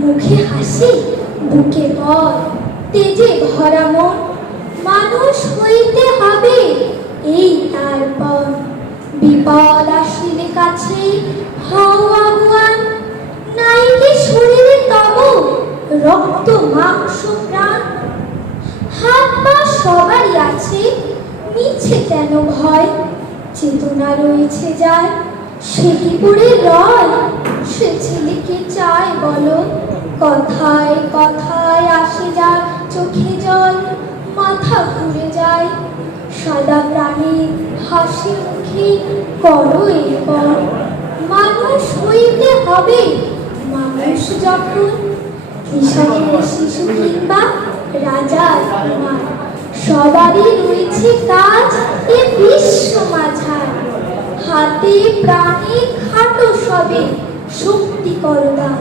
মুখে হাসি বুকে বল, তেজে ভরা মন, মানুষ হইতে হবে এই তারপর। বিপদ আসিলে কাছে হও আগুয়ান, নাই কি শরীরে তব রক্ত মাংস প্রাণ। হাত পা সবারই আছে, মিছে কেন ভয়, চেতনা রয়েছে যার সে কি করে রয়। সে ছেলেকে চায় বলো, কথায় কথায় আসে যার চোখে জল, মাথা ঘুরে যায়। সাদা প্রাণী হাসি মুখে করো এরপর। মানুষ হইতে হবে মানুষ যখন, কৃষকের শিশু কিংবা রাজার কুমার, সবারই রয়েছে কাজ এ বিশ্ব মাঝার। হাতে প্রাণে খাটো সবে শক্তি করদান।